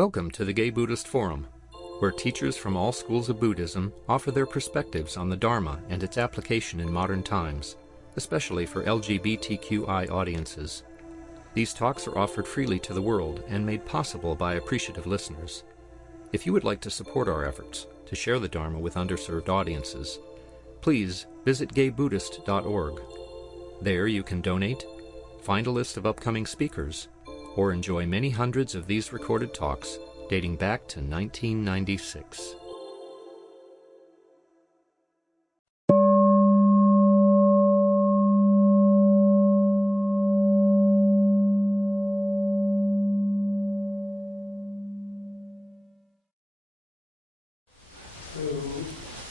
Welcome to the Gay Buddhist Forum, where teachers from all schools of Buddhism offer their perspectives on the Dharma and its application in modern times, especially for LGBTQI audiences. These talks are offered freely to the world and made possible by appreciative listeners. If you would like to support our efforts to share the Dharma with underserved audiences, please visit gaybuddhist.org. There you can donate, find a list of upcoming speakers, or enjoy many hundreds of these recorded talks dating back to 1996.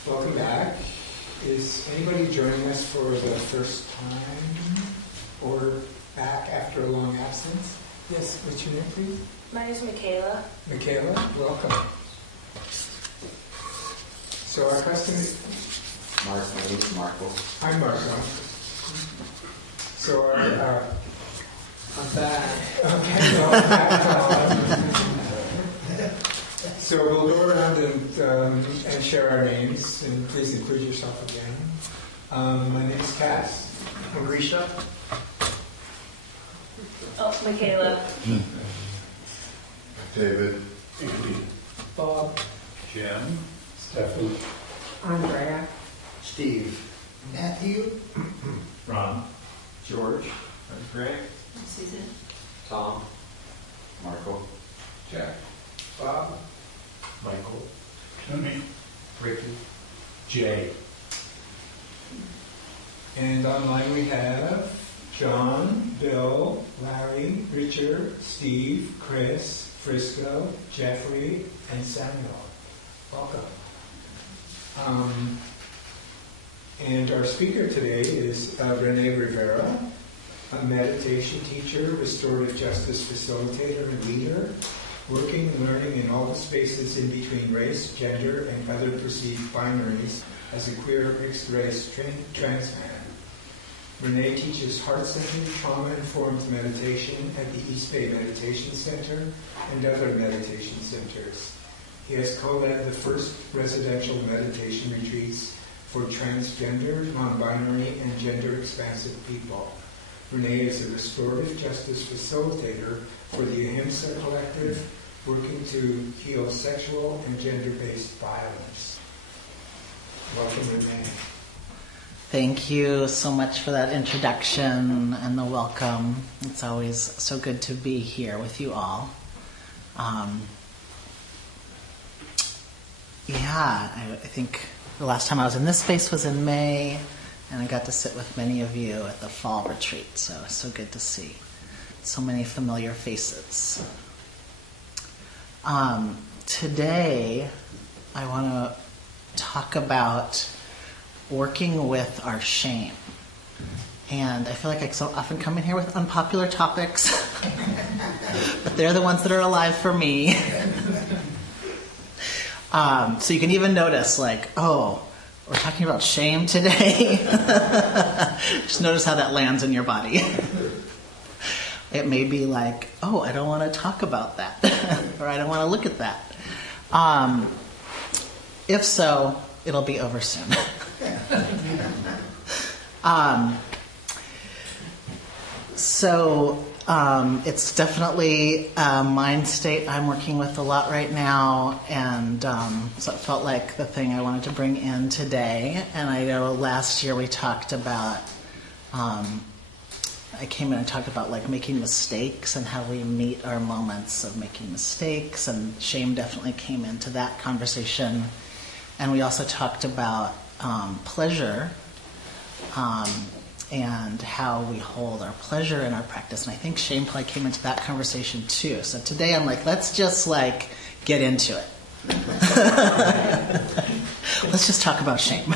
Welcome back. Is anybody joining us for the first time or back after a long absence? Yes, what's your name, please? My name is Michaela. Michaela, welcome. So our custom is... Mark, my name is Marco. I'm Marco. So our... I'm back. Okay, well, back. So we'll go around and share our names, and please include yourself again. My name is Cass. Grisha. Oh, Michaela. David. Andy. Bob. Jim. Stephanie. Andrea. Steve. Matthew. Ron. George. Greg. Susan. Tom. Marco. Jack. Bob. Michael. Tony. Ricky. Jay. And online we have John, Bill, Larry, Richard, Steve, Chris, Frisco, Jeffrey, and Samuel. Welcome. And our speaker today is René Rivera, a meditation teacher, restorative justice facilitator, and leader, working and learning in all the spaces in between race, gender, and other perceived binaries as a queer, mixed-race trans man. René teaches heart-centered, trauma-informed meditation at the East Bay Meditation Center and other meditation centers. He has co-led the first residential meditation retreats for transgender, non-binary, and gender-expansive people. René is a restorative justice facilitator for the Ahimsa Collective, working to heal sexual and gender-based violence. Welcome, René. Thank you so much for that introduction and the welcome. It's always so good to be here with you all. I think the last time I was in this space was in May, and I got to sit with many of you at the fall retreat, so it's so good to see so many familiar faces. Today, I want to talk about working with our shame. And I feel like I so often come in here with unpopular topics, but they're the ones that are alive for me. So you can even notice, like, oh, we're talking about shame today. Just notice how that lands in your body. It may be like, oh, I don't want to talk about that, or I don't want to look at that. If so, it'll be over soon. It's definitely a mind state I'm working with a lot right now, and so it felt like the thing I wanted to bring in today. And I know last year we talked about, I came in and talked about like making mistakes and how we meet our moments of making mistakes, and shame definitely came into that conversation. And we also talked about pleasure, and how we hold our pleasure in our practice. And I think shame probably came into that conversation too. So today I'm like, let's just like get into it. Let's just talk about shame.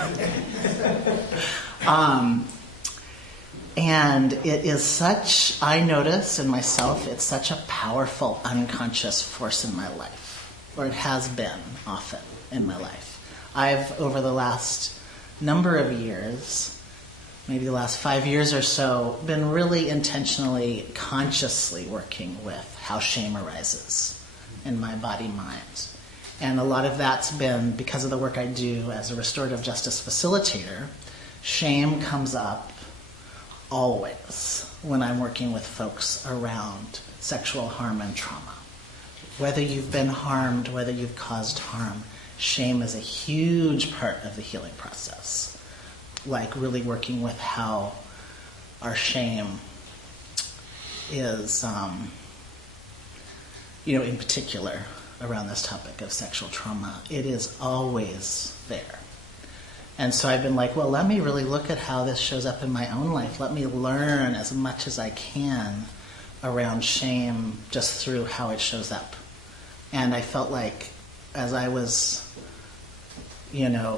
And it is such, I notice in myself, it's such a powerful unconscious force in my life, or it has been often in my life. I've, over the last number of years, maybe the last 5 years or so, been really intentionally, consciously working with how shame arises. in my body-mind. And a lot of that's been because of the work I do as a restorative justice facilitator. Shame comes up always when I'm working with folks around sexual harm and trauma. Whether you've been harmed, whether you've caused harm, shame is a huge part of the healing process. Like really working with how our shame is, in particular around this topic of sexual trauma, it is always there. And so I've been like, well, let me really look at how this shows up in my own life. Let me learn as much as I can around shame just through how it shows up. And I felt like as I was,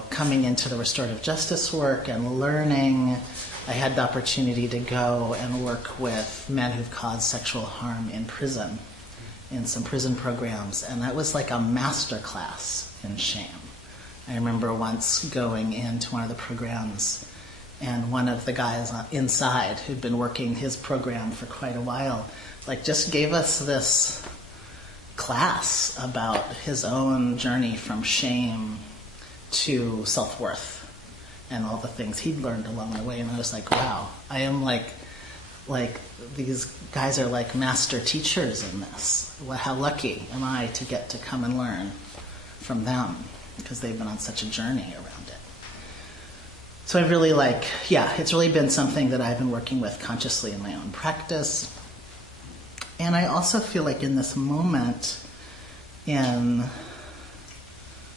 coming into the restorative justice work and learning, I had the opportunity to go and work with men who've caused sexual harm in prison, in some prison programs. And that was like a master class in shame. I remember once going into one of the programs, and one of the guys inside who'd been working his program for quite a while, just gave us this class about his own journey from shame to self-worth and all the things he'd learned along the way. And I was like, wow, I am like these guys are like master teachers in this. Well, how lucky am I to get to come and learn from them, because they've been on such a journey around it. So I really it's really been something that I've been working with consciously in my own practice. And I also feel like in this moment in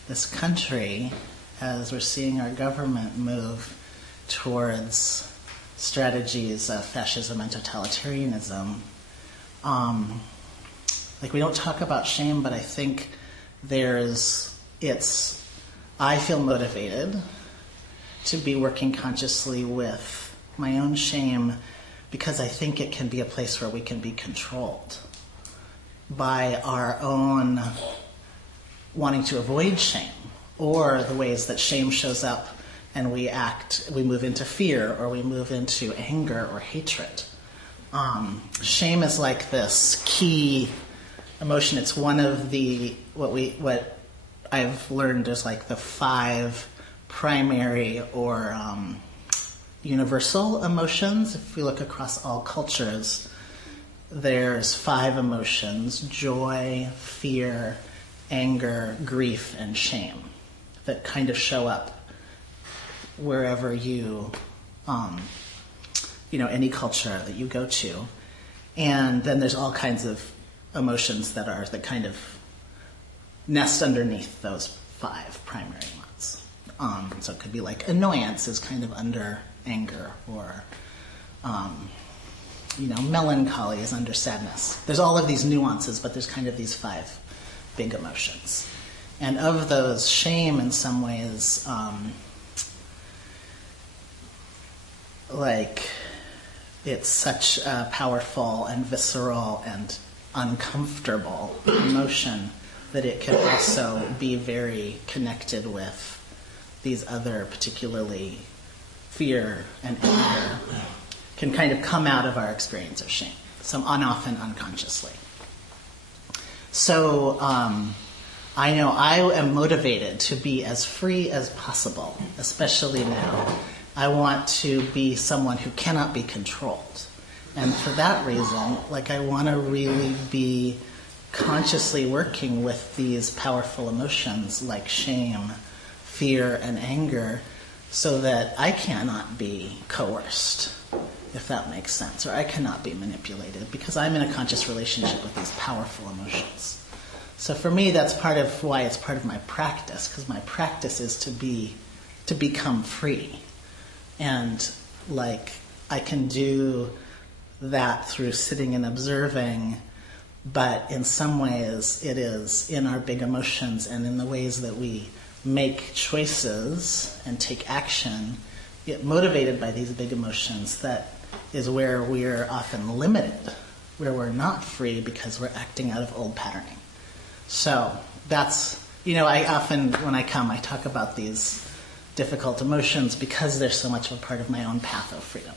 this country, as we're seeing our government move towards strategies of fascism and totalitarianism, we don't talk about shame, but I think I feel motivated to be working consciously with my own shame, because I think it can be a place where we can be controlled by our own wanting to avoid shame, or the ways that shame shows up and we move into fear, or we move into anger or hatred. Shame is like this key emotion. It's one of what I've learned is the 5 primary or universal emotions. If we look across all cultures, there's 5 emotions: joy, fear, anger, grief, and shame, that kind of show up wherever you, any culture that you go to. And then there's all kinds of emotions that kind of nest underneath those 5 primary ones. So it could be annoyance is kind of under anger, or melancholy is under sadness. There's all of these nuances, but there's kind of these 5 big emotions. And of those, shame in some ways, it's such a powerful and visceral and uncomfortable emotion that it can also be very connected with these other, particularly fear and anger, can kind of come out of our experience of shame, some often unconsciously. So I know I am motivated to be as free as possible, especially now. I want to be someone who cannot be controlled. And for that reason, I want to really be consciously working with these powerful emotions like shame, fear, and anger, so that I cannot be coerced, if that makes sense, or I cannot be manipulated, because I'm in a conscious relationship with these powerful emotions. So for me, that's part of why it's part of my practice, because my practice is to become free. And I can do that through sitting and observing, but in some ways it is in our big emotions and in the ways that we make choices and take action, motivated by these big emotions, that is where we're often limited, where we're not free because we're acting out of old patterning. So that's, I often, when I come, I talk about these difficult emotions because they're so much of a part of my own path of freedom.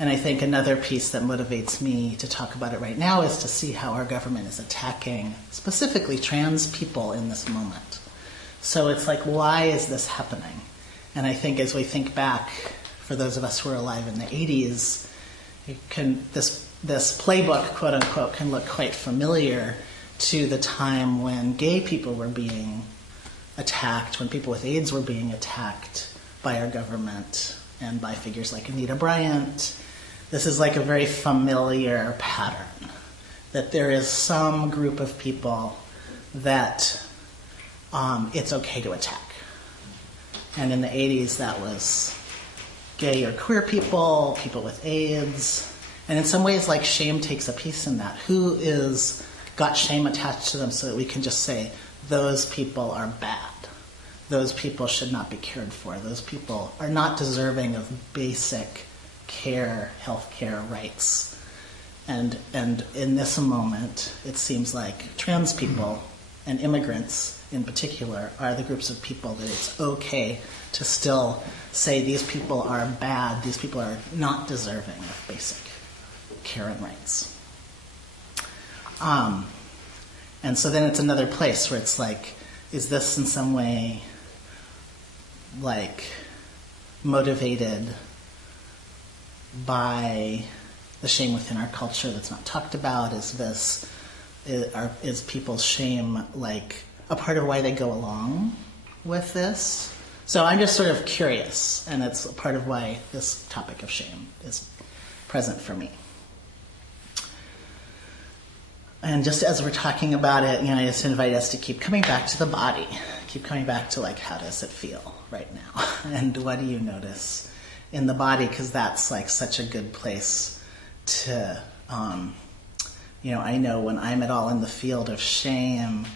And I think another piece that motivates me to talk about it right now is to see how our government is attacking specifically trans people in this moment. So it's like, why is this happening? And I think as we think back, for those of us who were alive in the 80s, this playbook, quote unquote, can look quite familiar to the time when gay people were being attacked, when people with AIDS were being attacked by our government and by figures like Anita Bryant. This is like a very familiar pattern, that there is some group of people that it's okay to attack. And in the 80s, that was gay or queer people, people with AIDS. And in some ways, like, shame takes a piece in that. Who is got shame attached to them so that we can just say, those people are bad. Those people should not be cared for. Those people are not deserving of basic care, health care rights. And in this moment, it seems like trans people and immigrants in particular are the groups of people that it's okay to still say these people are bad, these people are not deserving of basic care and rights. And so then it's another place where it's like, is this in some way like motivated by the shame within our culture that's not talked about? Is people's shame like a part of why they go along with this? So I'm just sort of curious, and it's a part of why this topic of shame is present for me. And just as we're talking about it, I just invite us to keep coming back to the body, keep coming back to like, how does it feel right now? And what do you notice in the body? Because that's like such a good place to, I know when I'm at all in the field of shame,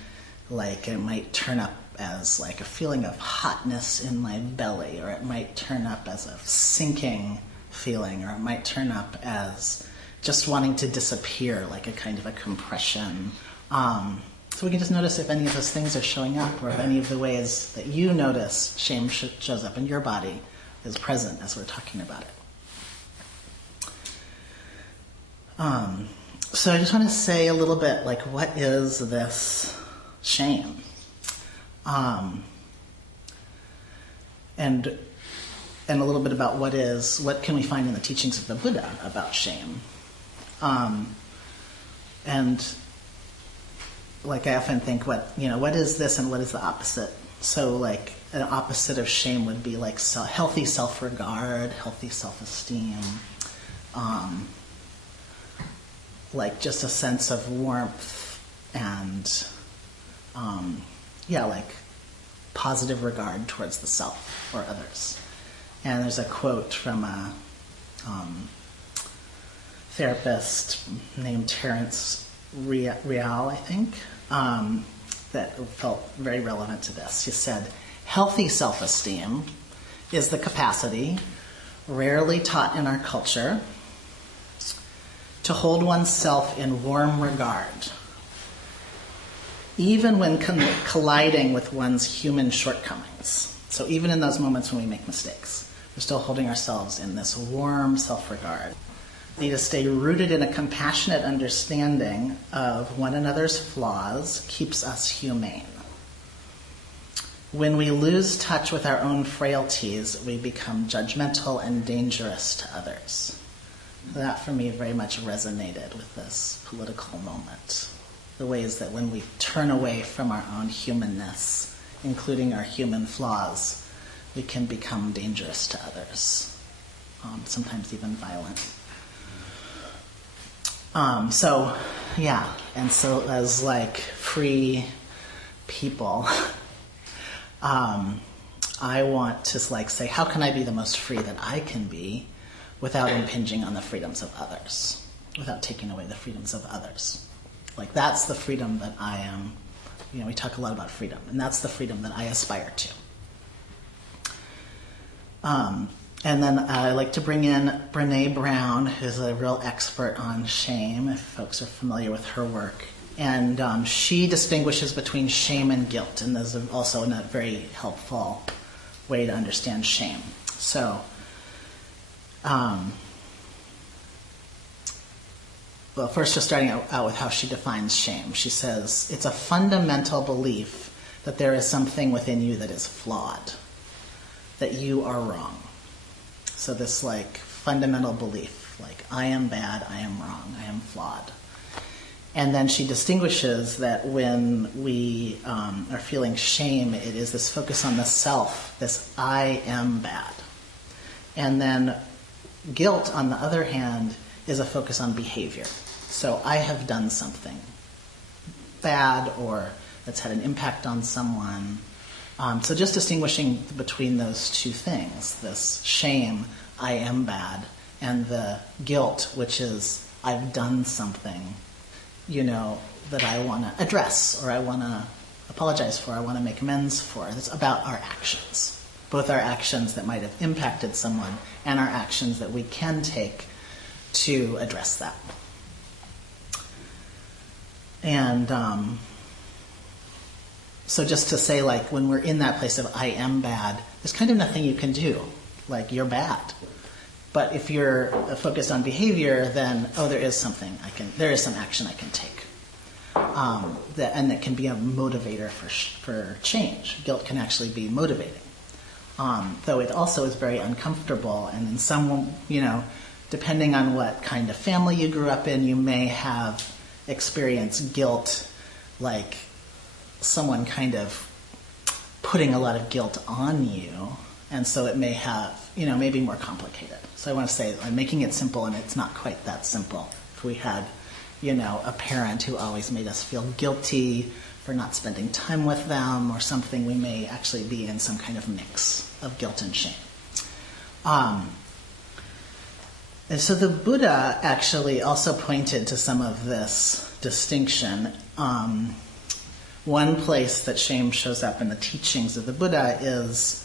like it might turn up as like a feeling of hotness in my belly, or it might turn up as a sinking feeling, or it might turn up as just wanting to disappear, like a kind of a compression. So we can just notice if any of those things are showing up, or if any of the ways that you notice shame shows up in your body is present as we're talking about it. So I just want to say a little bit, like, what is this shame? And a little bit about what can we find in the teachings of the Buddha about shame? And like I often think, what is this and what is the opposite? So like an opposite of shame would be like healthy self-regard, healthy self-esteem, like just a sense of warmth and like positive regard towards the self or others. And there's a quote from a therapist named Terence Real, I think, that felt very relevant to this. He said, "Healthy self-esteem is the capacity, rarely taught in our culture, to hold oneself in warm regard, even when colliding with one's human shortcomings." So even in those moments when we make mistakes, we're still holding ourselves in this warm self-regard. We need to stay rooted in a compassionate understanding of one another's flaws keeps us humane. When we lose touch with our own frailties, we become judgmental and dangerous to others. That, for me, very much resonated with this political moment. The ways that when we turn away from our own humanness, including our human flaws, we can become dangerous to others, sometimes even violent. And so as like free people, I want to like say, how can I be the most free that I can be without impinging on the freedoms of others, without taking away the freedoms of others? Like that's the freedom that I am, we talk a lot about freedom, and that's the freedom that I aspire to. And then I like to bring in Brené Brown, who's a real expert on shame, if folks are familiar with her work. And she distinguishes between shame and guilt, and there's also a very helpful way to understand shame. So well, first just starting out with how she defines shame. She says, it's a fundamental belief that there is something within you that is flawed, that you are wrong. So this like fundamental belief, like I am bad, I am wrong, I am flawed. And then she distinguishes that when we are feeling shame, it is this focus on the self, this I am bad. And then guilt, on the other hand, is a focus on behavior. So I have done something bad or that's had an impact on someone. So just distinguishing between those two things, this shame, I am bad, and the guilt, which is I've done something, that I want to address or I want to apologize for, I want to make amends for. It's about our actions, both our actions that might have impacted someone and our actions that we can take to address that. And so just to say, like, when we're in that place of I am bad, there's kind of nothing you can do. Like, you're bad. But if you're focused on behavior, then, there is some action I can take. That can be a motivator for change. Guilt can actually be motivating. Though it also is very uncomfortable, and in some, depending on what kind of family you grew up in, you may have experienced guilt, like someone kind of putting a lot of guilt on you, and so it may have, may be more complicated. So I want to say, I'm making it simple, and it's not quite that simple. If we had, a parent who always made us feel guilty for not spending time with them or something, we may actually be in some kind of mix of guilt and shame. And so the Buddha actually also pointed to some of this distinction. One place that shame shows up in the teachings of the Buddha is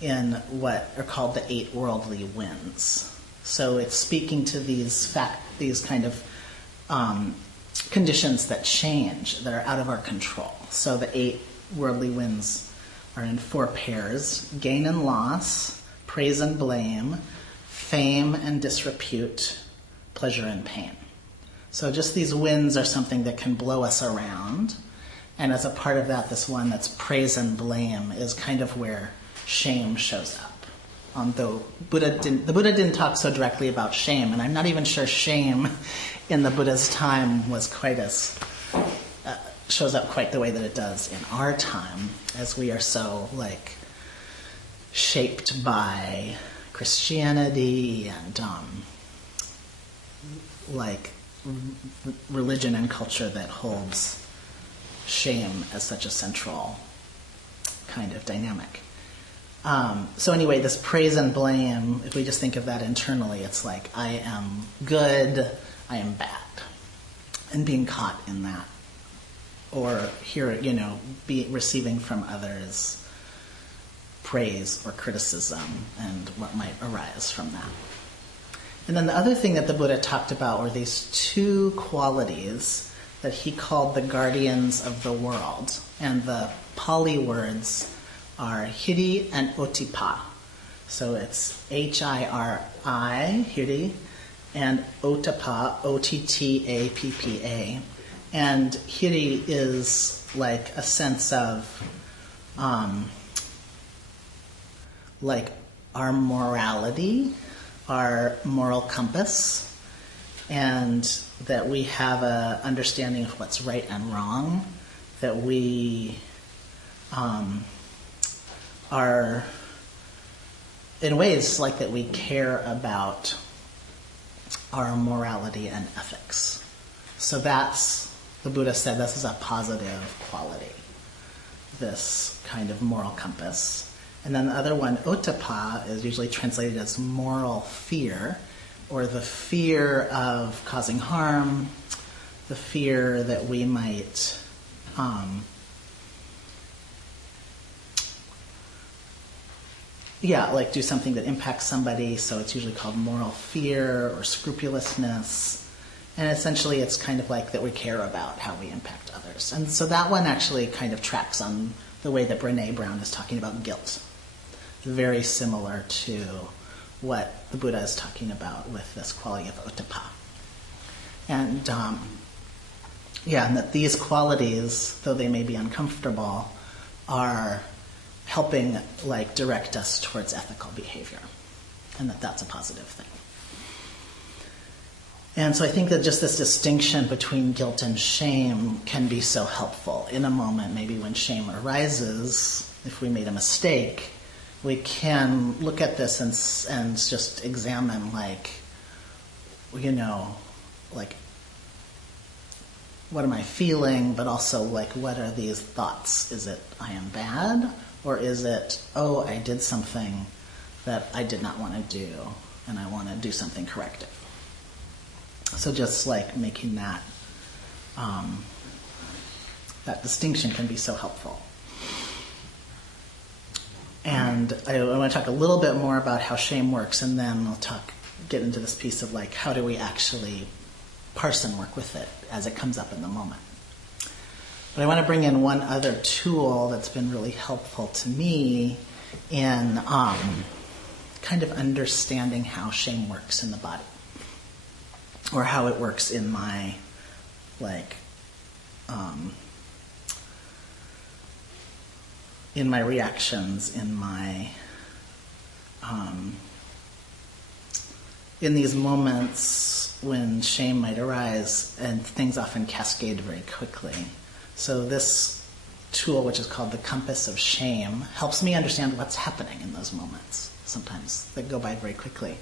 in what are called the 8 worldly winds. So it's speaking to these kind of conditions that change, that are out of our control. So the 8 worldly winds are in 4 pairs: gain and loss, praise and blame, fame and disrepute, pleasure and pain. So just these winds are something that can blow us around. And as a part of that, this one that's praise and blame is kind of where shame shows up. Though the Buddha didn't talk so directly about shame, and I'm not even sure shame in the Buddha's time was quite as shows up quite the way that it does in our time, as we are so shaped by Christianity and religion and culture that holds shame as such a central kind of dynamic. So anyway, this praise and blame, if we just think of that internally, it's like I am good, I am bad. And being caught in that. Or receiving from others praise or criticism and what might arise from that. And then the other thing that the Buddha talked about were these 2 qualities that he called the guardians of the world. And the Pali words are hiri and ottappa. So it's H-I-R-I, hiri, and ottappa, O-T-T-A-P-P-A. And hiri is like a sense of our morality, our moral compass, and that we have an understanding of what's right and wrong, that we are, in ways like that we care about our morality and ethics. So that's, the Buddha said, this is a positive quality, this kind of moral compass. And then the other one, ottappa, is usually translated as moral fear, or the fear of causing harm, the fear that we might do something that impacts somebody, so it's usually called moral fear or scrupulousness. And essentially it's kind of like that we care about how we impact others. And so that one actually kind of tracks on the way that Brené Brown is talking about guilt. Very similar to what the Buddha is talking about with this quality of ottappa. And and that these qualities, though they may be uncomfortable, are helping like direct us towards ethical behavior, and that that's a positive thing. And so I think that just this distinction between guilt and shame can be so helpful. In a moment, maybe when shame arises, if we made a mistake, we can look at this and just examine, like, you know, like, what am I feeling, but also, like, what are these thoughts? Is it, I am bad? Or is it, oh, I did something that I did not want to do, and I want to do something corrective? So just, like, making that, that distinction can be so helpful. And I want to talk a little bit more about how shame works, and then we'll get into this piece of, like, how do we actually parse and work with it as it comes up in the moment. But I want to bring in one other tool that's been really helpful to me in kind of understanding how shame works in the body, or how it works in my, like, in my reactions, in my, in these moments when shame might arise, and things often cascade very quickly. So this tool, which is called the compass of shame, helps me understand what's happening in those moments. Sometimes they go by very quickly.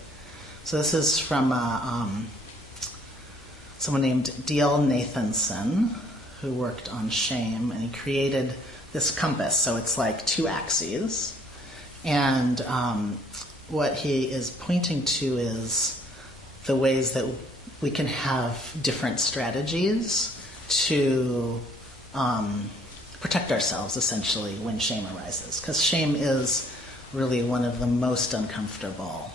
So this is from someone named D.L. Nathanson, who worked on shame, and he created this compass. So it's like two axes, and what he is pointing to is the ways that we can have different strategies to protect ourselves, essentially, when shame arises. Because shame is really one of the most uncomfortable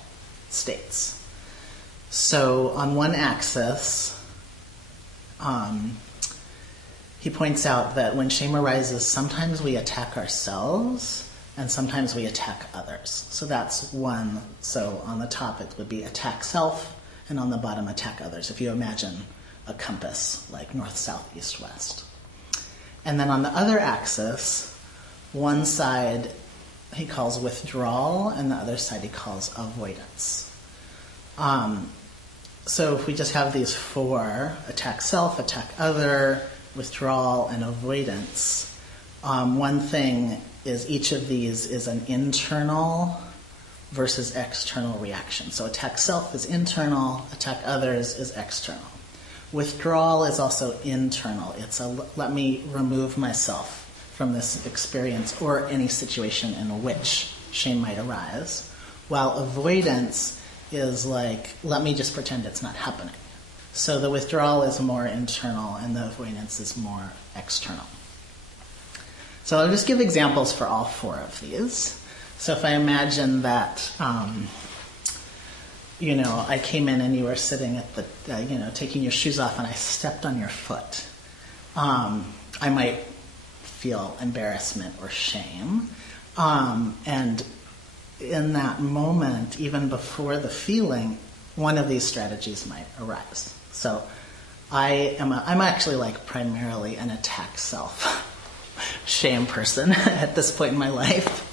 states. So on one axis, he points out that when shame arises, sometimes we attack ourselves and sometimes we attack others. So that's one. So on the top it would be attack self, and on the bottom attack others, if you imagine a compass, like north, south, east, west. And then on the other axis, one side he calls withdrawal, and the other side he calls avoidance. So if we just have these four, attack self, attack other, withdrawal, and avoidance, one thing is each of these is an internal versus external reaction. So attack self is internal, attack others is external. Withdrawal is also internal. It's a let me remove myself from this experience or any situation in which shame might arise, while avoidance is like, let me just pretend it's not happening. So the withdrawal is more internal and the avoidance is more external. So I'll just give examples for all four of these. So if I imagine that, I came in and you were sitting at the, taking your shoes off, and I stepped on your foot, I might feel embarrassment or shame. And in that moment, even before the feeling, one of these strategies might arise. So I'm actually like primarily an attack self shame person at this point in my life.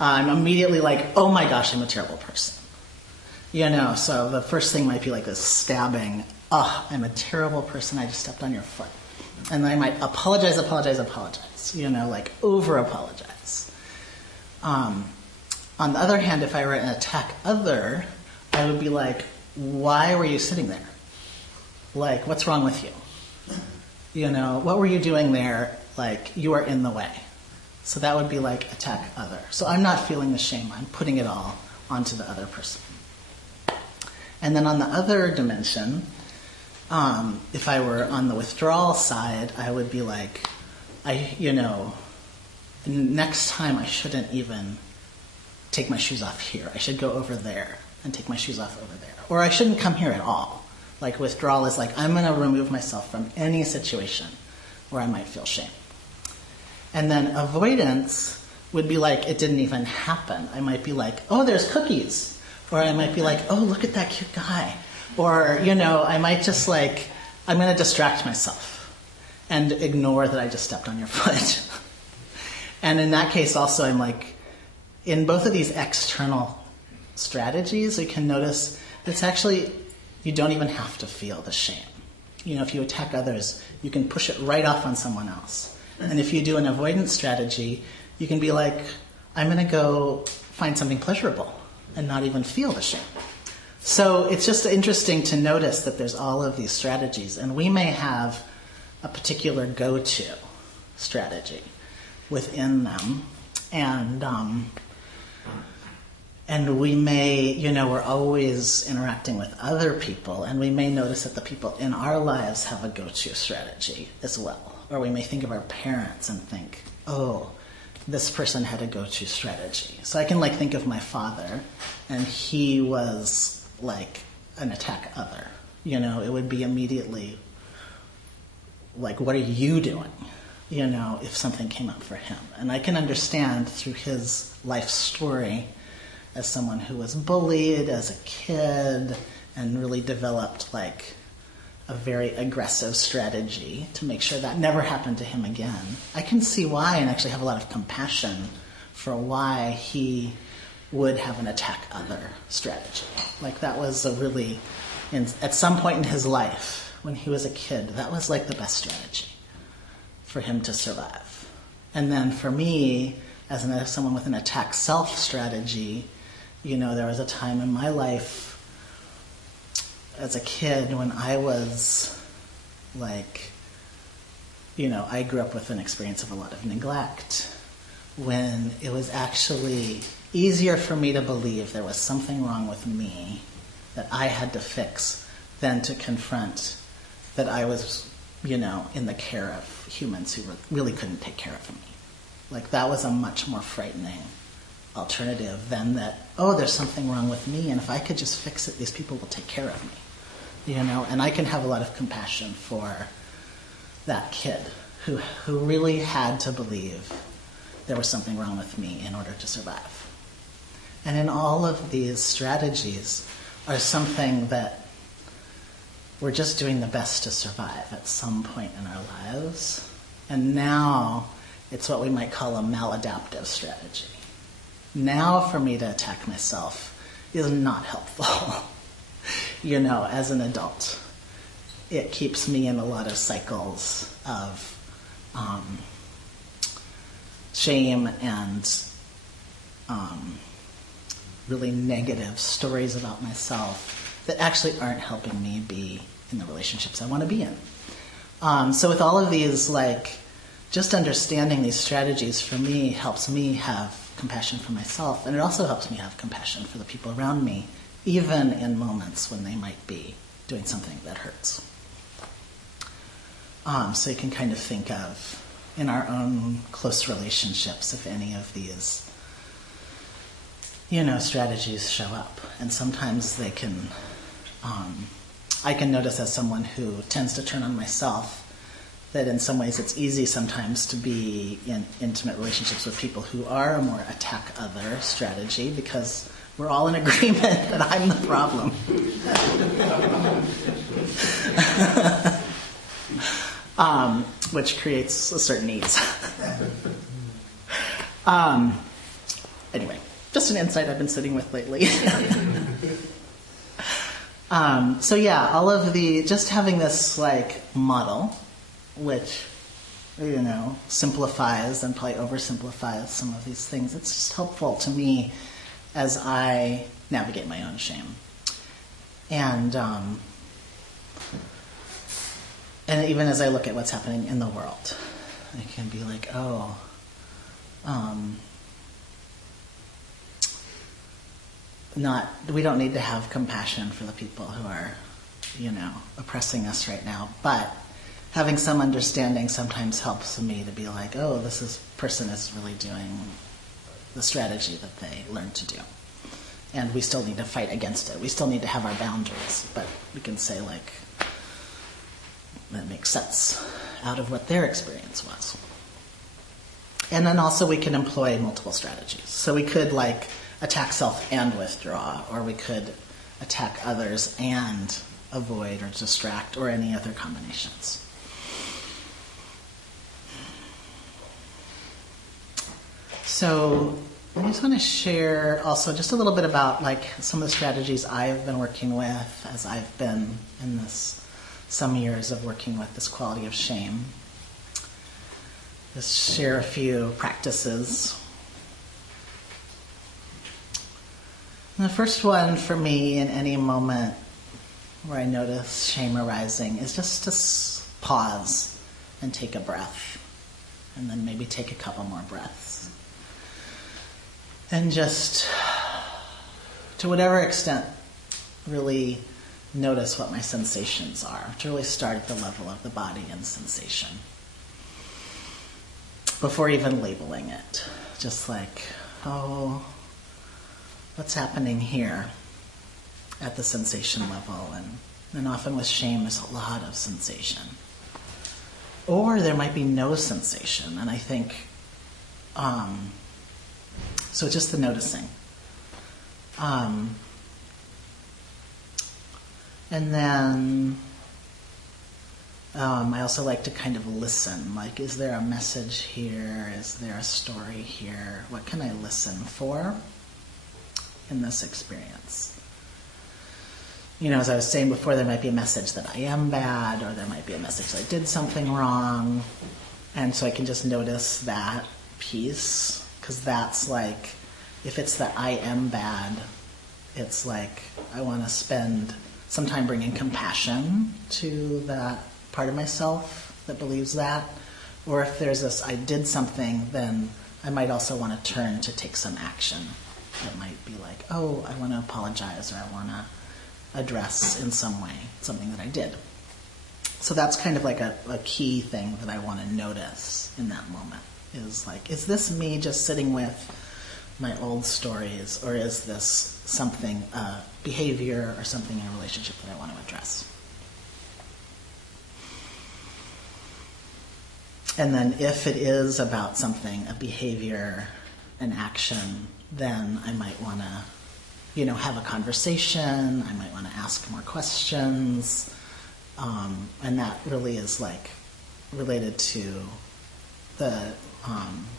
I'm immediately like, oh my gosh, I'm a terrible person. So the first thing might be like this stabbing, I'm a terrible person, I just stepped on your foot. And then I might apologize, like over-apologize. On the other hand, if I were an attack other, I would be like, why were you sitting there? Like, what's wrong with you? What were you doing there? Like, you are in the way. So that would be like attack other. So I'm not feeling the shame, I'm putting it all onto the other person. And then on the other dimension, if I were on the withdrawal side, I would be like, next time I shouldn't even take my shoes off here. I should go over there and take my shoes off over there. Or I shouldn't come here at all. Like withdrawal is like, I'm going to remove myself from any situation where I might feel shame. And then avoidance would be like, it didn't even happen. I might be like, oh, there's cookies. Or I might be like, oh, look at that cute guy. Or, you know, I might just like, I'm going to distract myself and ignore that I just stepped on your foot. And in that case also, I'm like, in both of these external strategies, you can notice it's actually, you don't even have to feel the shame. You know, if you attack others, you can push it right off on someone else. And if you do an avoidance strategy, you can be like, I'm going to go find something pleasurable and not even feel the shame. So it's just interesting to notice that there's all of these strategies, and we may have a particular go-to strategy within them. And we may, you know, we're always interacting with other people, and we may notice that the people in our lives have a go-to strategy as well. Or we may think of our parents and think, oh, this person had a go-to strategy. So I can like think of my father, and he was like an attack other. You know, it would be immediately like, what are you doing? You know, if something came up for him. And I can understand through his life story as someone who was bullied as a kid and really developed like a very aggressive strategy to make sure that never happened to him again. I can see why and actually have a lot of compassion for why he would have an attack other strategy. Like that was a really, at some point in his life when he was a kid, that was like the best strategy for him to survive. And then for me, as someone with an attack self strategy, you know, there was a time in my life as a kid when I was like, you know, I grew up with an experience of a lot of neglect, when it was actually easier for me to believe there was something wrong with me that I had to fix than to confront that I was, you know, in the care of humans who really couldn't take care of me. Like that was a much more frightening alternative than that, oh, there's something wrong with me, and if I could just fix it, these people will take care of me. You know, and I can have a lot of compassion for that kid who really had to believe there was something wrong with me in order to survive. And in all of these strategies are something that we're just doing the best to survive at some point in our lives. And now it's what we might call a maladaptive strategy. Now for me to attack myself is not helpful. You know, as an adult, it keeps me in a lot of cycles of shame and really negative stories about myself that actually aren't helping me be in the relationships I want to be in. So with all of these, like, just understanding these strategies for me helps me have compassion for myself, and it also helps me have compassion for the people around me, even in moments when they might be doing something that hurts. So you can kind of think of, in our own close relationships, if any of these, you know, strategies show up. And sometimes they can, I can notice as someone who tends to turn on myself, that in some ways it's easy sometimes to be in intimate relationships with people who are a more attack other strategy, because we're all in agreement that I'm the problem. Which creates a certain ease. Anyway, just an insight I've been sitting with lately. So yeah, all of just having this like model, which, you know, simplifies and probably oversimplifies some of these things. It's just helpful to me as I navigate my own shame. And even as I look at what's happening in the world, I can be like, oh, we don't need to have compassion for the people who are, you know, oppressing us right now, but having some understanding sometimes helps me to be like, oh, person is really doing the strategy that they learned to do. And we still need to fight against it. We still need to have our boundaries, but we can say, like, that makes sense out of what their experience was. And then also we can employ multiple strategies. So we could, like, attack self and withdraw, or we could attack others and avoid or distract or any other combinations. So I just want to share also just a little bit about like some of the strategies I've been working with as I've been in this some years of working with this quality of shame. Just share a few practices. And the first one for me in any moment where I notice shame arising is just to pause and take a breath, and then maybe take a couple more breaths. And just, to whatever extent, really notice what my sensations are, to really start at the level of the body and sensation. Before even labeling it, just like, oh, what's happening here at the sensation level? And often with shame, there's a lot of sensation. Or there might be no sensation, and I think, so just the noticing. And then I also like to kind of listen. Like, is there a message here? Is there a story here? What can I listen for in this experience? You know, as I was saying before, there might be a message that I am bad, or there might be a message that I did something wrong. And so I can just notice that piece, because that's like, if it's that I am bad, it's like I want to spend some time bringing compassion to that part of myself that believes that. Or if there's this I did something, then I might also want to turn to take some action. It might be like, oh, I want to apologize, or I want to address in some way something that I did. So that's kind of like a key thing that I want to notice in that moment, is like, is this me just sitting with my old stories, or is this something, behavior or something in a relationship that I want to address? And then if it is about something, a behavior, an action, then I might want to, have a conversation. I might want to ask more questions. And that really is like related to the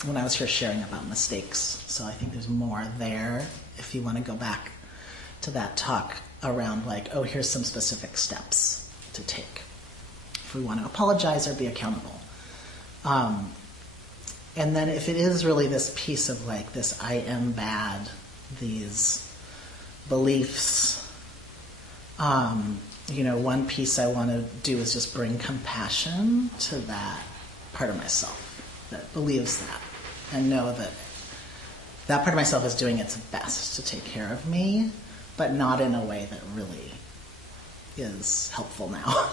when I was here sharing about mistakes. So I think there's more there if you want to go back to that talk around like, oh, here's some specific steps to take if we want to apologize or be accountable. And then if it is really this piece of like this I am bad, these beliefs, one piece I want to do is just bring compassion to that part of myself that believes that, and know that that part of myself is doing its best to take care of me, but not in a way that really is helpful now.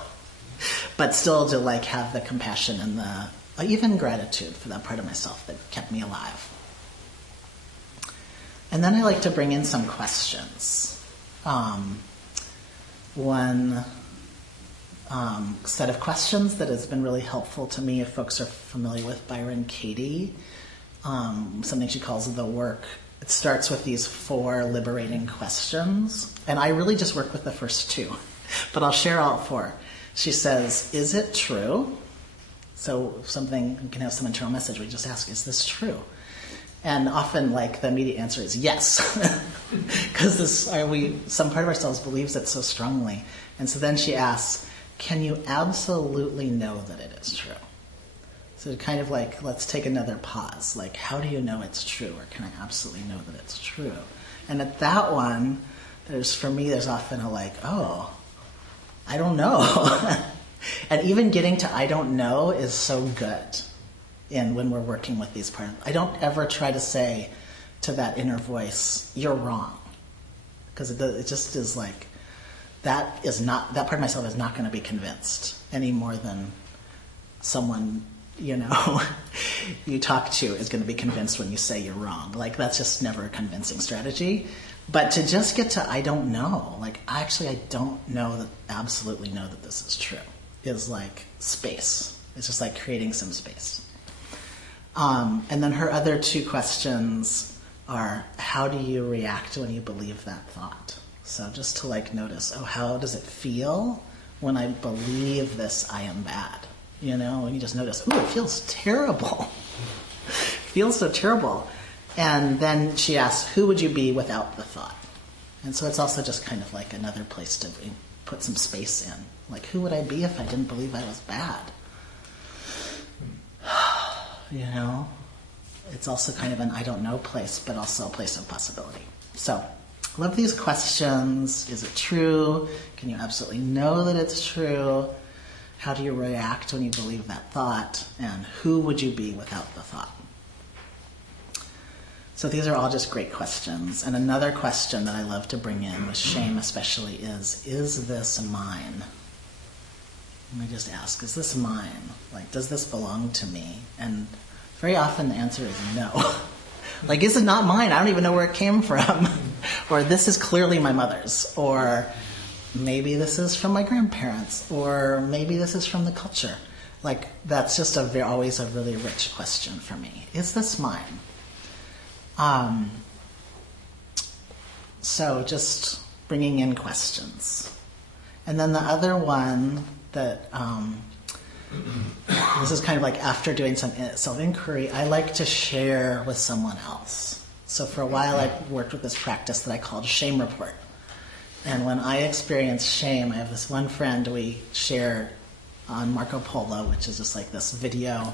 But still to like have the compassion and the even gratitude for that part of myself that kept me alive. And then I like to bring in some questions. One set of questions that has been really helpful to me, if folks are familiar with Byron Katie, something she calls the work. It starts with these 4 liberating questions, and I really just work with the first 2, but I'll share all 4. She says, is it true? So something, you can have some internal message, we just ask, is this true? And often, like, the immediate answer is yes, because some part of ourselves believes it so strongly. And so then she asks, can you absolutely know that it is true? So kind of like, let's take another pause. Like, how do you know it's true, or can I absolutely know that it's true? And at that one, for me, there's often a like, oh, I don't know. And even getting to I don't know is so good. And when we're working with these parts, I don't ever try to say to that inner voice, you're wrong. Because it just is like, that part of myself is not going to be convinced any more than someone, you talk to is going to be convinced when you say you're wrong. Like, that's just never a convincing strategy. But to just get to I don't know, like, actually I don't absolutely know that this is true, is like space. It's just like creating some space. And then her other 2 questions are, how do you react when you believe that thought? So just to like notice, oh, how does it feel when I believe this I am bad? You know, and you just notice, ooh, it feels terrible. It feels so terrible. And then she asks, who would you be without the thought? And so it's also just kind of like another place to put some space in. Like, who would I be if I didn't believe I was bad? You know? It's also kind of an I don't know place, but also a place of possibility. So, love these questions. Is it true? Can you absolutely know that it's true? How do you react when you believe that thought? And who would you be without the thought? So these are all just great questions. And another question that I love to bring in with shame especially is this mine? And I just ask, is this mine? Like, does this belong to me? And very often the answer is no. Like, is it not mine? I don't even know where it came from. Or this is clearly my mother's. Or maybe this is from my grandparents. Or maybe this is from the culture. Like, that's just always a really rich question for me. Is this mine? So just bringing in questions. And then the other one that, this is kind of like after doing some self-inquiry, I like to share with someone else. So for a while I worked with this practice that I called shame report. And when I experience shame, I have this one friend we shared on Marco Polo, which is just like this video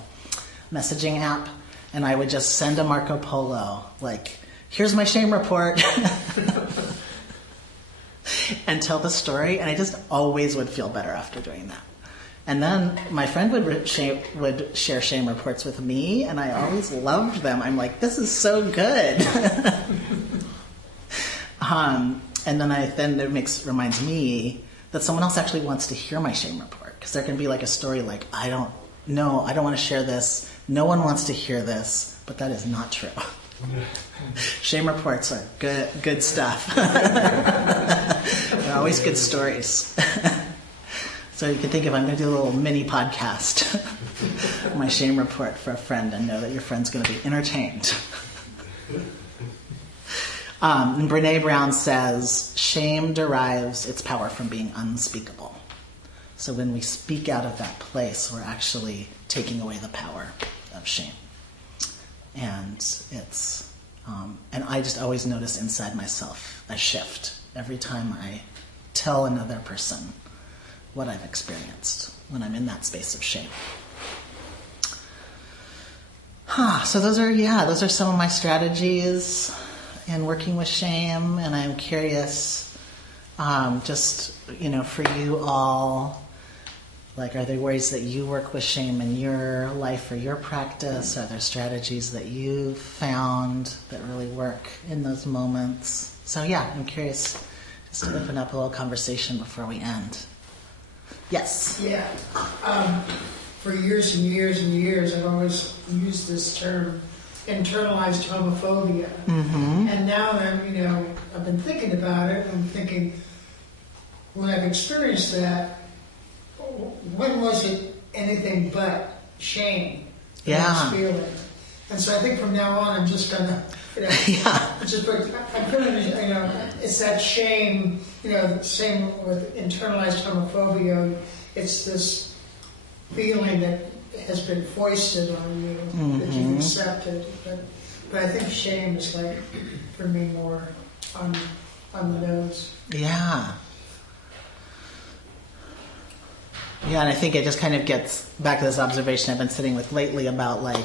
messaging app. And I would just send a Marco Polo, like, here's my shame report, and tell the story. And I just always would feel better after doing that. And then my friend would share shame reports with me, and I always loved them. I'm like, this is so good. And then it reminds me that someone else actually wants to hear my shame report, because there can be like a story like, I don't want to share this. No one wants to hear this, but that is not true. Shame reports are good stuff. They're always good stories. So you can think of, I'm going to do a little mini podcast, my shame report for a friend, and know that your friend's going to be entertained. And Brené Brown says, shame derives its power from being unspeakable. So when we speak out of that place, we're actually taking away the power of shame. And it's, and I just always notice inside myself a shift every time I tell another person what I've experienced when I'm in that space of shame. So those are some of my strategies in working with shame, and I'm curious, just, for you all, like, are there ways that you work with shame in your life or your practice? Are there strategies that you've found that really work in those moments? So I'm curious just to open up a little conversation before we end. Yes? Yeah. For years and years and years, I've always used this term, internalized homophobia. Mm-hmm. And now I've been thinking about it, and I'm thinking, when I've experienced that, when was it anything but shame? Yeah. I was feeling. And so I think from now on, I'm just gonna, it's that shame, same with internalized homophobia. It's this feeling that has been foisted on you, that you've accepted. But I think shame is like, for me, more on the nose. Yeah. Yeah, and I think it just kind of gets back to this observation I've been sitting with lately about, like,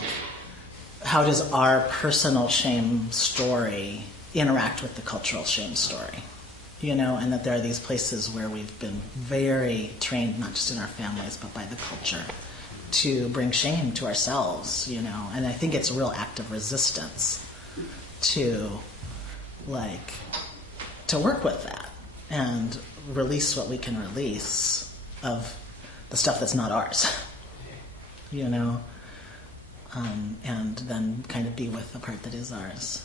how does our personal shame story interact with the cultural shame story? And that there are these places where we've been very trained, not just in our families, but by the culture, to bring shame to ourselves, And I think it's a real act of resistance to work with that and release what we can release of the stuff that's not ours, and then kind of be with the part that is ours.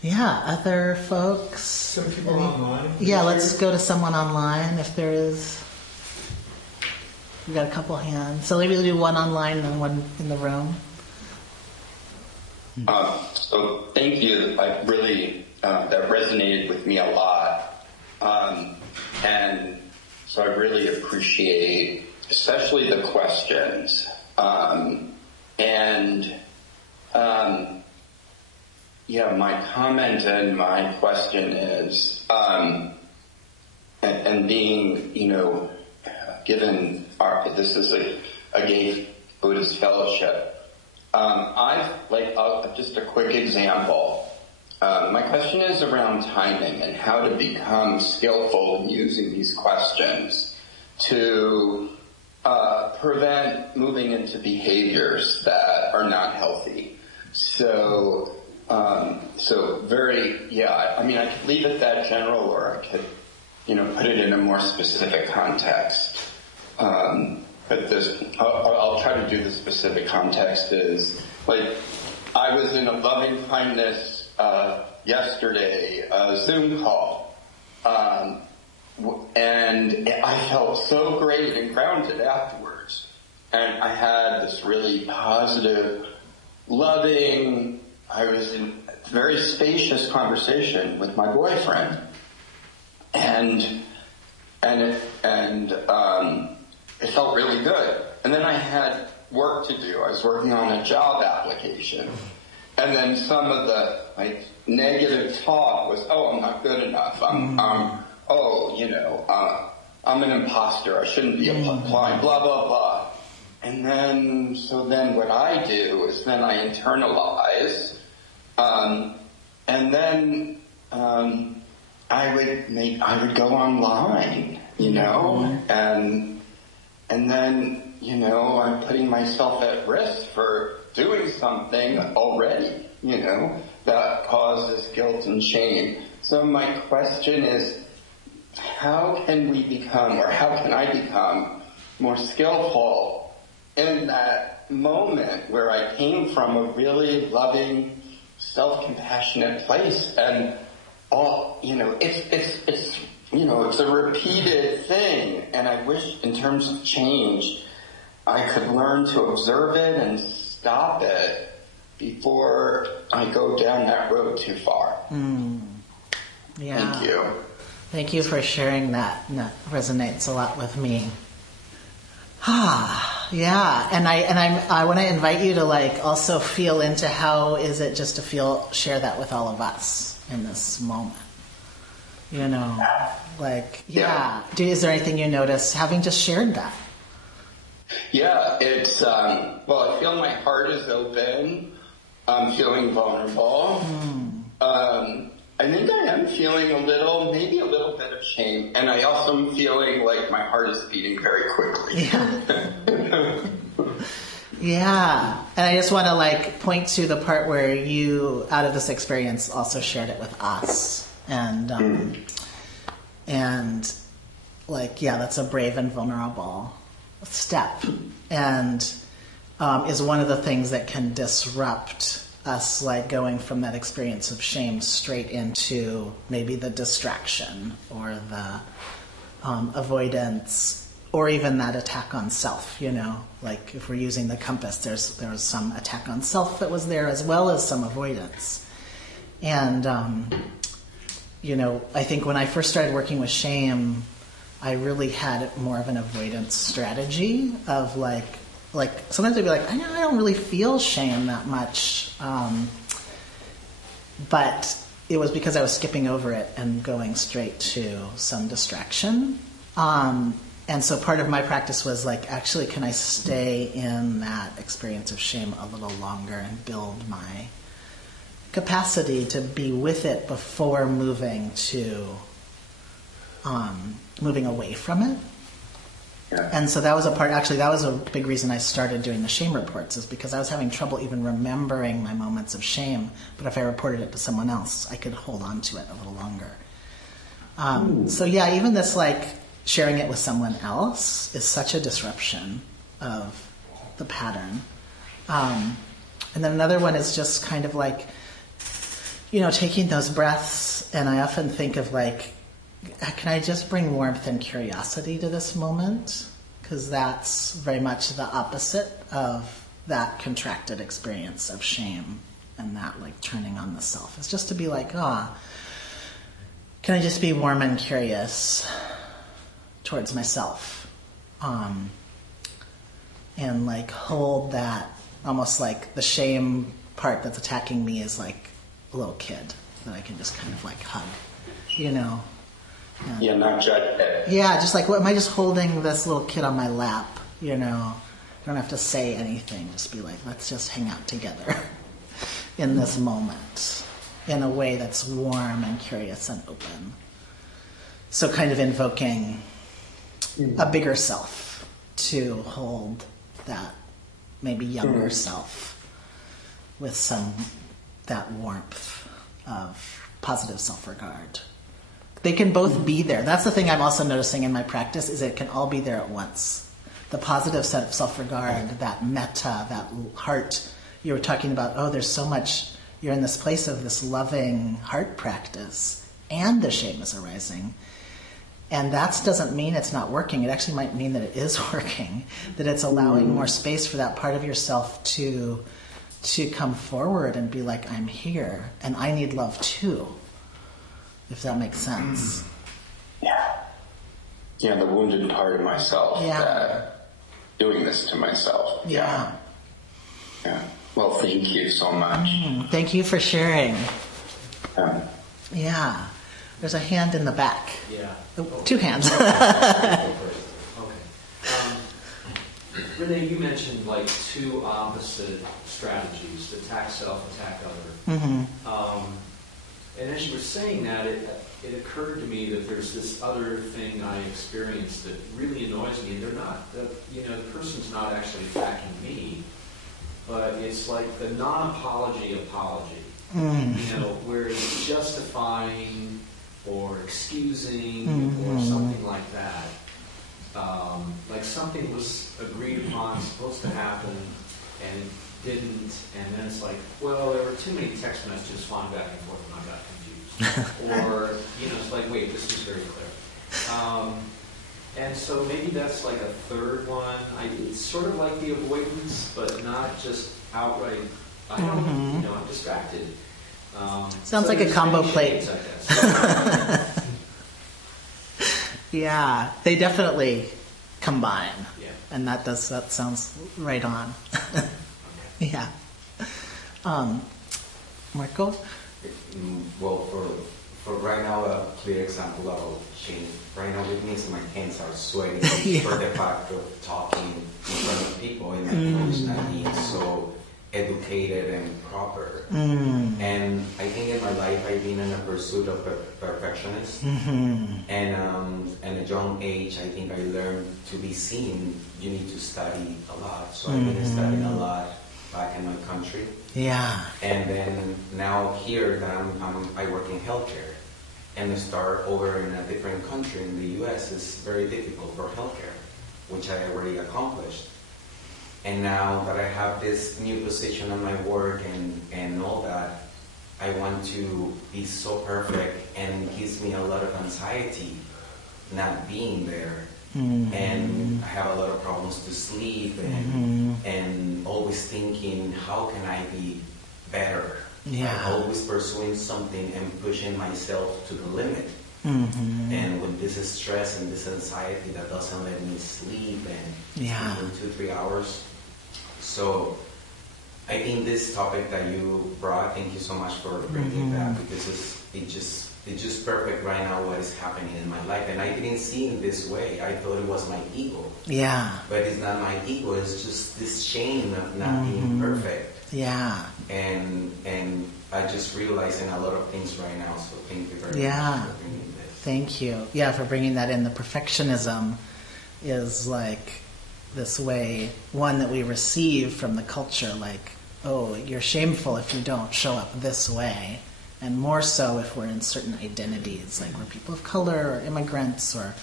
Yeah, other folks? Some people online? Yeah, let's go to someone online if there is. We've got a couple hands. So maybe we'll do one online and then one in the room. So thank you. I really that resonated with me a lot. And so I really appreciate, especially the questions. My comment and my question is, and being, given this is a gay Buddhist fellowship, just a quick example. My question is around timing and how to become skillful in using these questions to prevent moving into behaviors that are not healthy. I could leave it that general, or I could, put it in a more specific context. But I'll try to do the specific context is, I was in a loving kindness yesterday, Zoom call, and I felt so great and grounded afterwards. And I had this really positive, loving, I was in a very spacious conversation with my boyfriend. And it felt really good. And then I had work to do. I was working on a job application. And then some of the negative talk was, I'm not good enough. I'm an imposter. I shouldn't be applying, blah, blah, blah. And then what I do is then I internalize, and then I would go online, and then, I'm putting myself at risk for doing something already, that causes guilt and shame. So my question is, how can I become more skillful in that moment where I came from a really loving, self-compassionate place, and it's a repeated thing, and I wish in terms of change I could learn to observe it and stop it before I go down that road too far. Yeah. Thank you. Thank you for sharing that. That resonates a lot with me. Yeah, and I want to invite you to also feel into how is it just to share that with all of us in this moment. Is there anything you notice having just shared that? Yeah, it's, I feel my heart is open. I'm feeling vulnerable. I think I am feeling maybe a little bit of shame. And I also am feeling like my heart is beating very quickly. Yeah. Yeah. And I just want to point to the part where you, out of this experience, also shared it with us. And, that's a brave and vulnerable step. And is one of the things that can disrupt us, going from that experience of shame straight into maybe the distraction or the avoidance, or even that attack on self. If we're using the compass, there was some attack on self that was there, as well as some avoidance. And I think when I first started working with shame, I really had more of an avoidance strategy of sometimes I'd be I don't really feel shame that much. But it was because I was skipping over it and going straight to some distraction. And so part of my practice was actually, can I stay in that experience of shame a little longer and build my capacity to be with it before moving away from it. Yeah. And so that was that was a big reason I started doing the shame reports, is because I was having trouble even remembering my moments of shame. But if I reported it to someone else, I could hold on to it a little longer. So yeah, even this sharing it with someone else is such a disruption of the pattern. And then another one is just kind of taking those breaths, and I often think of can I just bring warmth and curiosity to this moment? Because that's very much the opposite of that contracted experience of shame and that like turning on the self. It's just to be like, can I just be warm and curious towards myself? And like hold that, almost like the shame part that's attacking me is like a little kid that I can just kind of like hug, you know? Yeah, not judge it. Yeah, just like, what am I just holding this little kid on my lap, you know? I don't have to say anything, just be like, let's just hang out together in this moment in a way that's warm and curious and open. So kind of invoking a bigger self to hold that maybe younger self with that warmth of positive self-regard. They can both be there. That's the thing I'm also noticing in my practice, is it can all be there at once. The positive set of self-regard, that metta, that heart. You were talking about, there's so much, you're in this place of this loving heart practice, and the shame is arising. And that doesn't mean it's not working. It actually might mean that it is working, that it's allowing more space for that part of yourself to come forward and be like, I'm here, and I need love too, if that makes sense. Yeah, the wounded part of myself, doing this to myself. Yeah. Well, thank you so much. Thank you for sharing. Um, Yeah. There's a hand in the back. Yeah. Oh, two hands. Okay. René, you mentioned like two opposite strategies: attack self, attack other. And as you were saying that, it occurred to me that there's this other thing I experienced that really annoys me. They're not, the person's not actually attacking me, but it's like the non-apology apology. Where it's justifying or excusing or something like that. Like something was agreed upon, supposed to happen, and it didn't, and then it's like, well, there were too many text messages flying back and forth and I got confused. Or, it's like, wait, this was very clear. And so maybe that's like a third one. It's sort of like the avoidance, but not just outright, I'm distracted. Sounds like a combo plate. Shades, I guess. Yeah, they definitely combine. Yeah. And that sounds right on. Yeah. Marco? Well, for right now, a clear example of shame. Right now with me, so my hands are sweating for the fact of talking in front of people in English that being so educated and proper. And I think in my life I've been in a pursuit of perfectionist. And at a young age, I think I learned to be seen. You need to study a lot. So I've been studying a lot back in my country. Yeah. And then now here, I work in healthcare. And to start over in a different country in the US is very difficult for healthcare, which I already accomplished. And now that I have this new position on my work and all that, I want to be so perfect, and it gives me a lot of anxiety not being there. And I have a lot of problems to sleep and always thinking, how can I be better? Yeah. I'm always pursuing something and pushing myself to the limit. And with this stress and this anxiety that doesn't let me sleep and sleep in 2-3 hours. So I think this topic that you brought, thank you so much for bringing that, because it's just perfect right now what is happening in my life. And I didn't see it this way. I thought it was my ego. Yeah. But it's not my ego. It's just this shame of not being perfect. Yeah. And I just realizing a lot of things right now. So thank you very much for bringing this. Thank you. Yeah, for bringing that in. The perfectionism is like this way, one that we receive from the culture, like, oh, you're shameful if you don't show up this way. And more so if we're in certain identities, like we're people of color or immigrants or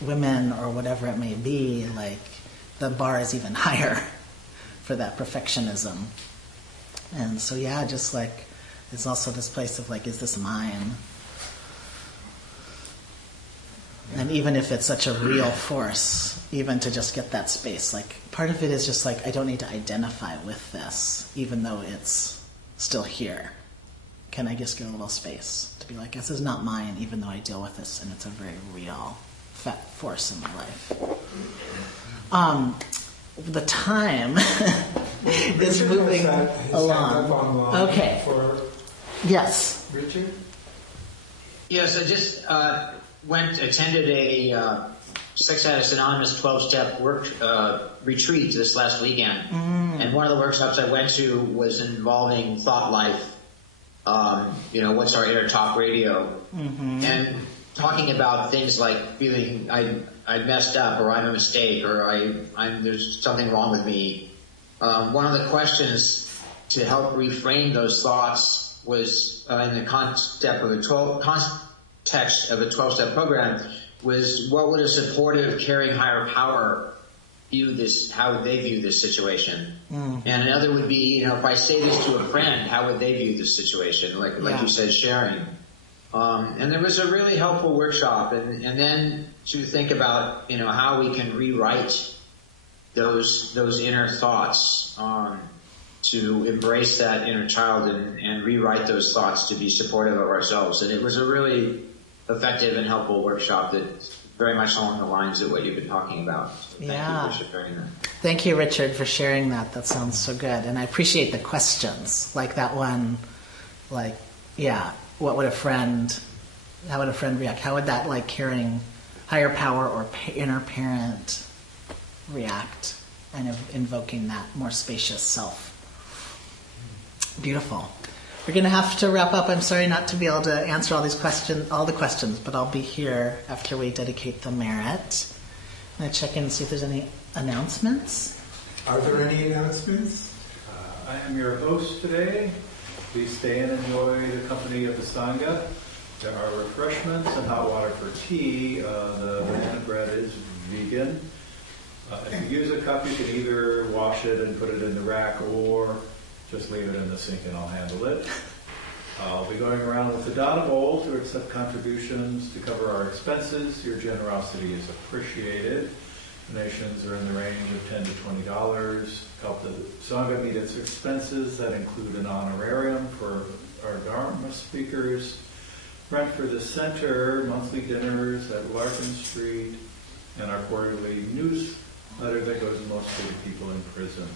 women or whatever it may be, like the bar is even higher for that perfectionism. And so, yeah, just like it's also this place of like, is this mine? And even if it's such a real force, even to just get that space, like part of it is just like, I don't need to identify with this, even though it's still here. Can I just get a little space to be like, this is not mine, even though I deal with this, and it's a very real force in my life. The time is moving along. Okay. Yes. Richard? Yes, I just attended a Sex Addicts Anonymous 12-step retreat this last weekend. And one of the workshops I went to was involving thought life. What's our inner talk radio? And talking about things like feeling I messed up, or I'm a mistake, or there's something wrong with me. One of the questions to help reframe those thoughts was in the context of a 12-step program was, what would a supportive, caring higher power view this? How would they view this situation? And another would be, if I say this to a friend, how would they view this situation? Like you said, sharing. And there was a really helpful workshop, and then to think about how we can rewrite those inner thoughts, to embrace that inner child and rewrite those thoughts to be supportive of ourselves. And it was a really effective and helpful workshop that's very much along the lines of what you've been talking about. So thank you for sharing that. Thank you, Richard, for sharing that. That sounds so good. And I appreciate the questions, like that one, how would a friend react? How would that caring higher power or inner parent react? And invoking that more spacious self. Beautiful. We're going to have to wrap up. I'm sorry not to be able to answer all the questions, but I'll be here after we dedicate the merit. I'm going to check in and see if there's any announcements. Are there any announcements? I am your host today. Please stay and enjoy the company of the Sangha. There are refreshments and hot water for tea. The banana bread is vegan. If you use a cup, you can either wash it and put it in the rack, or just leave it in the sink and I'll handle it. I'll be going around with the Dada Bowl to accept contributions to cover our expenses. Your generosity is appreciated. Donations are in the range of $10 to $20. Help the Sangha meet its expenses. That include an honorarium for our Dharma speakers, rent for the center, monthly dinners at Larkin Street, and our quarterly newsletter that goes mostly to people in prison.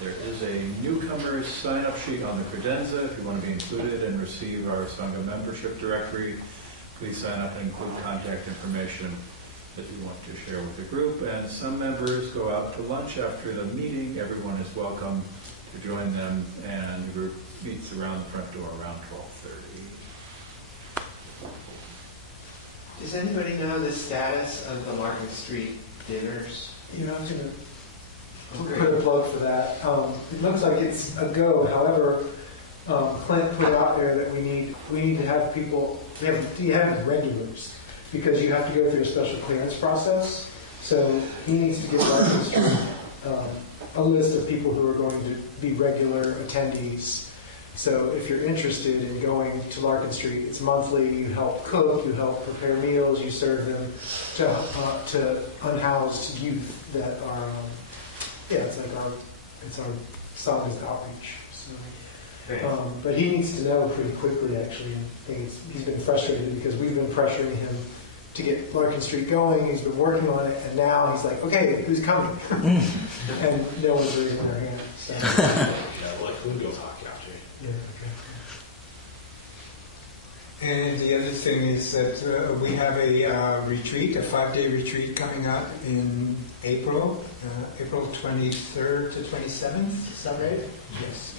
There is a newcomer's sign-up sheet on the credenza. If you want to be included and receive our Sangha membership directory, please sign up and include contact information that you want to share with the group. And some members go out to lunch after the meeting. Everyone is welcome to join them, and the group meets around the front door around 12:30. Does anybody know the status of the Market Street dinners? I was going to put a plug for that. It looks like it's a go. However, Clint put out there that we need to have people, you have regulars, because you have to go through a special clearance process. So he needs to give Larkin a list of people who are going to be regular attendees. So if you're interested in going to Larkin Street, it's monthly. You help cook, you help prepare meals, you serve them to unhoused youth that are, it's our Sangha's outreach. So, but he needs to know pretty quickly, actually. I think he's been frustrated because we've been pressuring him to get Larkin Street going. He's been working on it, and now he's like, okay, who's coming? And no one's raising their hand. So. Who goes hockey out here? Yeah, okay. And the other thing is that we have a retreat, a 5-day retreat coming up in April 23rd to 27th. Is that right? Yes.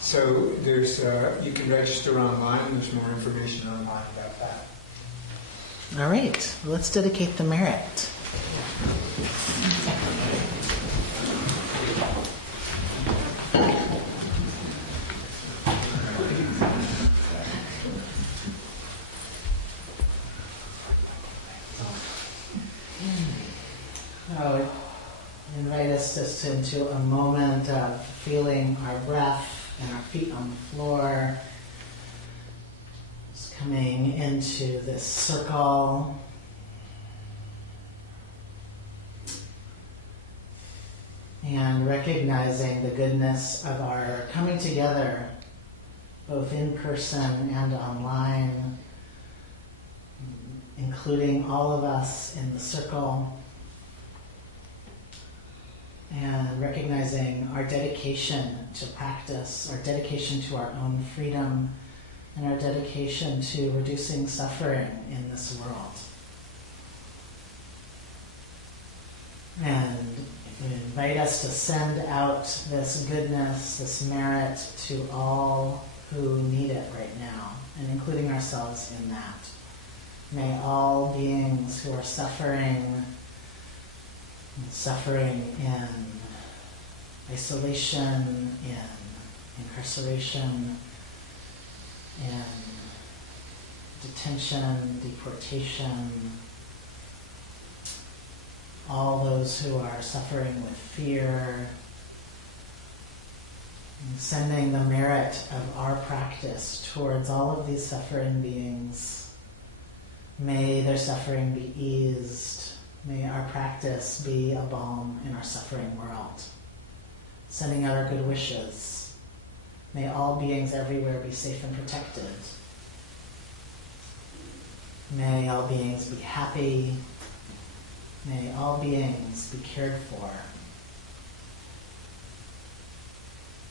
So there's you can register online. There's more information online about that. All right, let's dedicate the merit. I invite us just into a moment of feeling our breath and our feet on the floor. Just coming into this circle. And recognizing the goodness of our coming together, both in person and online, including all of us in the circle, and recognizing our dedication to practice, our dedication to our own freedom, and our dedication to reducing suffering in this world. And we invite us to send out this goodness, this merit to all who need it right now, and including ourselves in that. May all beings who are suffering in isolation, in incarceration, in detention, deportation, all those who are suffering with fear, and sending the merit of our practice towards all of these suffering beings. May their suffering be eased. May our practice be a balm in our suffering world. Sending out our good wishes. May all beings everywhere be safe and protected. May all beings be happy. May all beings be cared for.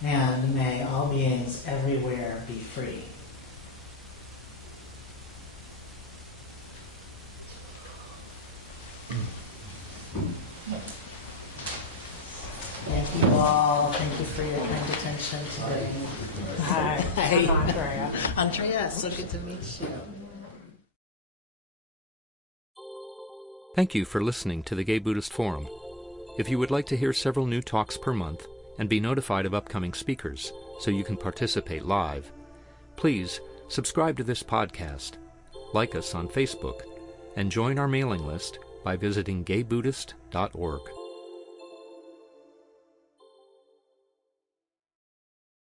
And may all beings everywhere be free. Thank you all. Thank you for your kind attention today. Hi. I'm Andrea. Andrea, so good to meet you. Thank you for listening to the Gay Buddhist Forum. If you would like to hear several new talks per month and be notified of upcoming speakers so you can participate live, please subscribe to this podcast, like us on Facebook, and join our mailing list by visiting gaybuddhist.org.